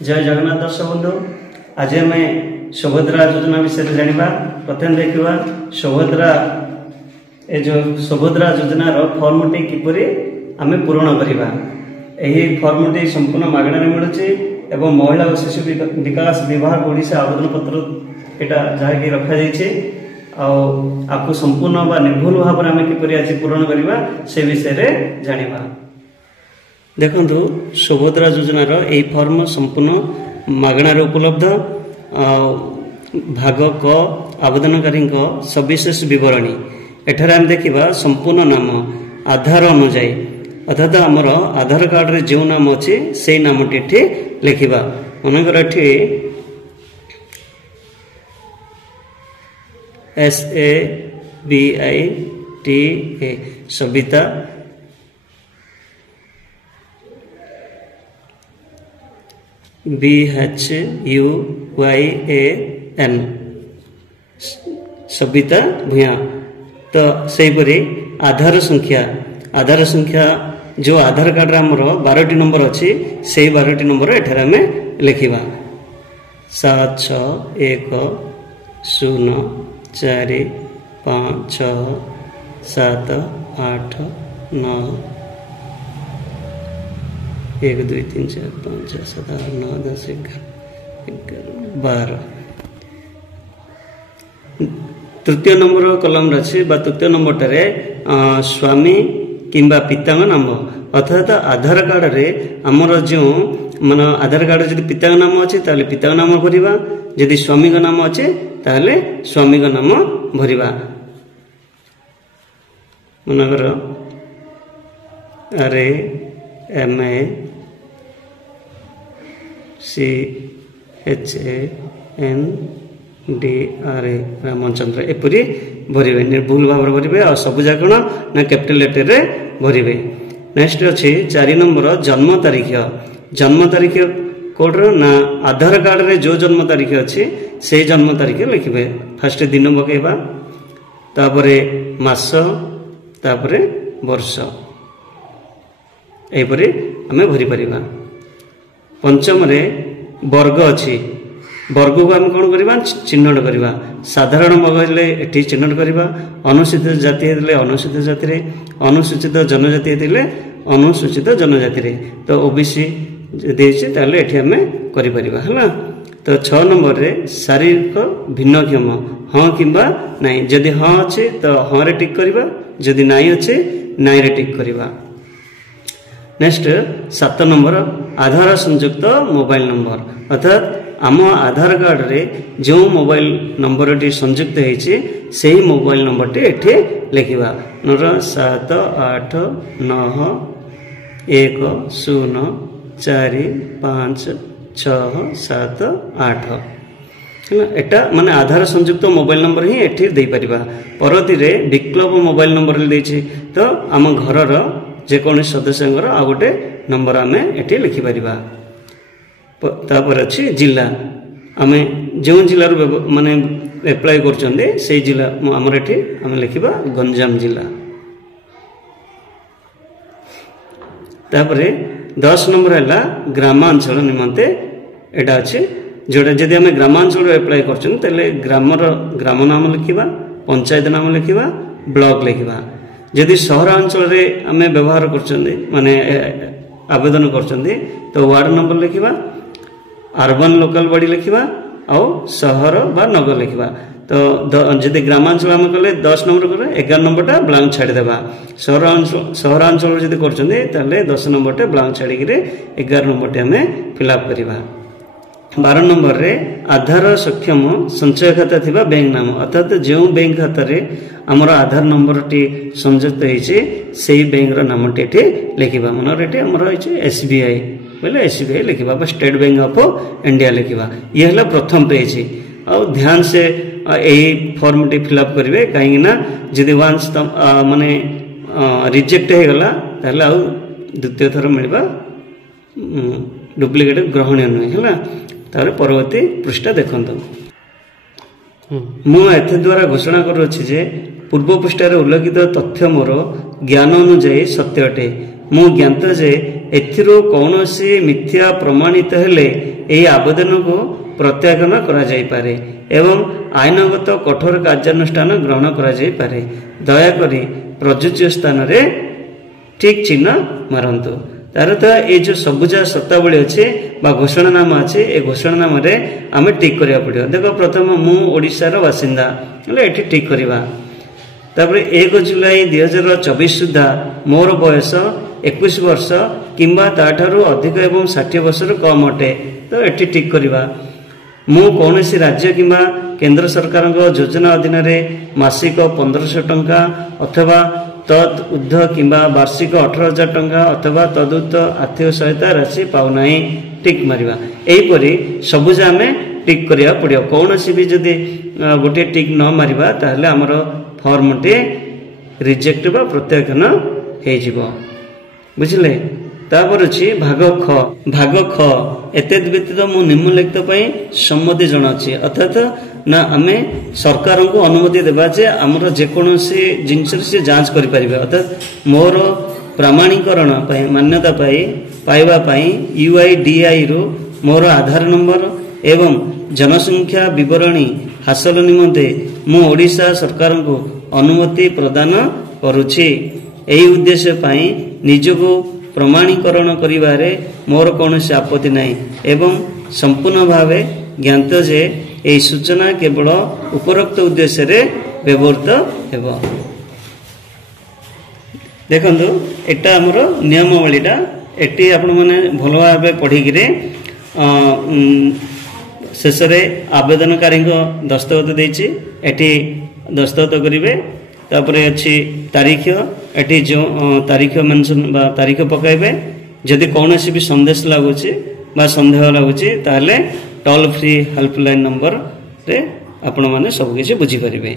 जय जगन्नाथ दर्शक बंधु। आज आम सुभद्रा योजना विषय जाना। प्रथम देखा सुभद्रा सुभद्रा योजनार फर्मटी किपरि आम पूरण करवा। यही फर्मटी संपूर्ण मागणार मिलूँ एवं महिला और शिशु विकास विभाग ओडिशा आवेदन पत्र यहाँ जहाँकि रखा आपको संपूर्ण व निर्भुल भाव में आम किपरि आज पूरण करवा से विषय जाना। देखु सुभद्रा योजनार यही फर्म संपूर्ण मागणार उपलब्ध। भाग क आवेदनकारी सविशेष बरणी एठार आम देखा संपूर्ण नाम आधार अनुजाई अर्थात आमर आधार कार्ड रे जो नाम अच्छी से नामटी ये लिखा। मनकर ये SABITA सविता BHUYAN सविता भूया। तो सेपरी आधार संख्या जो आधार कार्ड आमर 12टी नंबर अच्छी से 12टी नंबर एठार आम लिखा 7614056768789 1 2 3 4 5 6 7 8 9 10 11 12 तृतीय नंबर कलम अच्छी तृतीय नंबर टारे स्वामी किंबा पिता नाम अर्थात आधार कार्ड रे आमर जो मान आधार कार्ड जब पिता नाम अच्छे ताले पिता नाम भरवा, जदि स्वामी नाम अच्छे ताले स्वामी नाम भरवा। मनकर RAMACHANDRA रामचंद्र एपरी भरवे निर्भुल भाव भरवे और सब जाक ना कैपिटल लेटर रे भरवे। नेक्स्ट अच्छे 4 नंबर जन्म तारीख कोड ना आधार कार्ड रे जो जन्म तारीख अच्छी से जन्म तारीख लिखे। फास्ट दिन पकेबा तापरे मास तापरे वर्ष एपरी आम भरी पारिबा। पंचम रे वर्ग अच्छी वर्ग को आम कौन करवा चिन्हट करवा। साधारण वर्ग हेले एठी चिन्हट करवा। अनुसूचित जाति हेले अनुसूचित जाति रे, अनुसूचित जनजाति हेले अनुसूचित जनजाति रे। तो ओबीसी देछि ताले एठी आम करि परिबा हला। तो 6 नंबर रे शारीरिक भिन्नक्षम हाँ किंबा नहीं। जदि हाँ अच्छे तो हाँ रे टिक करवा, जदि नहीं अच्छे नहीं रे टिक करवा। नेक्स्ट 7 नंबर आधार संयुक्त मोबाइल नंबर अर्थात आम आधार कार्ड रे जो मोबाइल नंबर टी संयुक्त होती से मोबाइल नंबर टी एठे लिखा 789104567 एटा माने आधार संयुक्त मोबाइल नंबर ही एठी दे परिबा। परती रे विकल्प मोबाइल नंबर देछि तो आम घरर जेकोनी सदस्य आ गोटे नंबर आमे एठी लिखि परिबा। तापर अच्छी जिला आम जो जिलूर माने एप्लाय करछन्ते से जिला आमर एठी आम लिखिबा गंजाम जिला। तापरे 10 नंबर है ग्रामांचल निमंते एटा अच्छे जोटा जदि आम ग्रामांचल एप्लाय करछन्ते तेले ग्राम नाम लिखिबा, पंचायत नाम लिखिबा, ब्लॉक लिखिबा। जदि सहरांचल रे आम व्यवहार करछन्ते माने आवेदन करछन्ते तो वार्ड नंबर लिखिबा, अर्बन लोकल बॉडी लिखा और सहर बा नगर लिखा। तो जदि ग्रामांचल आम कले 10 नंबर कले 11 नंबरटा ब्लांक छाड़देवा। सहरांचल जदि कर 10 नंबरटे ब्लांक छाड़ी 11 नंबरटे आम फिलअप करवा। 12 नंबर रे आधार सक्षम संचय खाता थिबा बैंक नाम अर्थात जो बैंक खाता रे आमर आधार नंबर टी संयुक्त होइछे सेही बैंक रो नामटी एठी लिखिबा। मनर एठी हमर होइछे SBI बोले SBI लिखा स्टेट बैंक ऑफ इंडिया लिखा। ये है प्रथम पेज। और ध्यान से यही फॉर्म टी फिलअप करेंगे कहीं जदि वांस माने रिजेक्ट हो गला ताले आउ द्वितीय थर मिलवा डुप्लिकेट ग्रहणीय नुहे है। तार परवर्ती पृष्ठ देखते मुझे द्वारा घोषणा करुच्ची जे पूर्व पृष्ठार उल्लेखित तथ्य मोर ज्ञान अनुजाई सत्य अटे। मु ज्ञात जे एथिरो कौनसी मिथ्या प्रमाणित हेले ଏହି ଆବେଦନକୁ ପ୍ରତ୍ୟାଖ୍ୟାନ କରାଯାଇପାରେ ଏବଂ ଆଇନଗତ କଠୋର କାର୍ଯ୍ୟାନୁଷ୍ଠାନ ଗ୍ରହଣ କରାଯାଇପାରେ। ଦୟାକରି ପ୍ରଯୁଜ୍ୟ ସ୍ଥାନରେ ଠିକ୍ ଚିହ୍ନ ମାରନ୍ତୁ। ତାର ତ ଏଇ ଯେଉଁ ସବୁଜ ସତ୍ତାବଳୀ ଅଛି ବା ଘୋଷଣାନାମା ଅଛି, ଏ ଘୋଷଣାନାମାରେ ଆମେ ଟିକ୍ କରିବାକୁ ପଡ଼ିବ। ଦେଖ ପ୍ରଥମ ମୁଁ ଓଡ଼ିଶାର ବାସିନ୍ଦା ହେଲେ ଏଠି ଟିକ୍ କରିବା। ତାପରେ 1 ଜୁଲାଇ 2024 ସୁଦ୍ଧା ମୋର ବୟସ 21 ବର୍ଷ କିମ୍ବା ତାଠାରୁ ଅଧିକ ଏବଂ 60 ବର୍ଷରୁ କମ୍ ଅଟେ, ତ ଏଠି ଟିକ୍ କରିବା। ମୁଁ କୌଣସି ରାଜ୍ୟ କିମ୍ବା କେନ୍ଦ୍ର ସରକାରଙ୍କ ଯୋଜନା ଅଧୀନରେ ମାସିକ 1500 ଟଙ୍କା ଅଥବା ତଦ୍ ଉର୍ଦ୍ଧ୍ୱ କିମ୍ବା ବାର୍ଷିକ 18,000 ଟଙ୍କା ଅଥବା ତଦୁର୍ଦ୍ଧ୍ୱ ଆର୍ଥିକ ସହାୟତା ରାଶି ପାଉନାହିଁ, ଟିକ୍ ମାରିବା। ଏହିପରି ସବୁଜ ଆମେ ଟିକ୍ କରିବାକୁ ପଡ଼ିବ। କୌଣସି ବି ଯଦି ଗୋଟିଏ ଟିକ୍ ନ ମାରିବା ତାହେଲେ ଆମର ଫର୍ମଟି ରିଜେକ୍ଟ ବା ପ୍ରତ୍ୟାଖ୍ୟାନ ହେଇଯିବ। ବୁଝିଲେ? ତାପରେ ଅଛି ଭାଗ ଖ। ଭାଗ ଖ, ଏତଦ୍ ବ୍ୟତୀତ ମୁଁ ନିମ୍ନଲିଖିତ ପାଇଁ ସମ୍ମତି ଜଣାଉଛି। ଅର୍ଥାତ୍ ନା ଆମେ ସରକାରଙ୍କୁ ଅନୁମତି ଦେବା ଯେ ଆମର ଯେକୌଣସି ଜିନିଷରେ ସେ ଯାଞ୍ଚ କରିପାରିବେ। ଅର୍ଥାତ୍ ମୋର ପ୍ରମାଣୀକରଣ ପାଇଁ ମାନ୍ୟତା ପାଇବା ପାଇଁ UIDAIରୁ ମୋର ଆଧାର ନମ୍ବର ଏବଂ ଜନସଂଖ୍ୟା ବିବରଣୀ ହାସଲ ନିମନ୍ତେ ମୁଁ ଓଡ଼ିଶା ସରକାରଙ୍କୁ ଅନୁମତି ପ୍ରଦାନ କରୁଛି। ଏହି ଉଦ୍ଦେଶ୍ୟ ପାଇଁ ନିଜକୁ ପ୍ରମାଣୀକରଣ କରିବାରେ ମୋର କୌଣସି ଆପତ୍ତି ନାହିଁ ଏବଂ ସମ୍ପୂର୍ଣ୍ଣ ଭାବେ ଜ୍ଞାତ ଯେ ଏହି ସୂଚନା କେବଳ ଉପରୋକ୍ତ ଉଦ୍ଦେଶ୍ୟରେ ବ୍ୟବହୃତ ହେବ। ଦେଖନ୍ତୁ ଏଟା ଆମର ନିୟମାବଳୀଟା, ଏଠି ଆପଣମାନେ ଭଲ ଭାବେ ପଢ଼ିକିରି ଶେଷରେ ଆବେଦନକାରୀଙ୍କ ଦସ୍ତଖତ ଦେଇଛି, ଏଠି ଦସ୍ତଖତ କରିବେ। ତାପରେ ଅଛି ତାରିଖ, ଏଠି ଯେଉଁ ତାରିଖ ମେନସନ୍ ବା ତାରିଖ ପକାଇବେ। ଯଦି କୌଣସି ବି ସନ୍ଦେଶ ଲାଗୁଛି ବା ସନ୍ଦେହ ଲାଗୁଛି ତାହେଲେ ଟୋଲ୍ ଫ୍ରି ହେଲ୍ପଲାଇନ୍ ନମ୍ବରରେ ଆପଣମାନେ ସବୁକିଛି ବୁଝିପାରିବେ।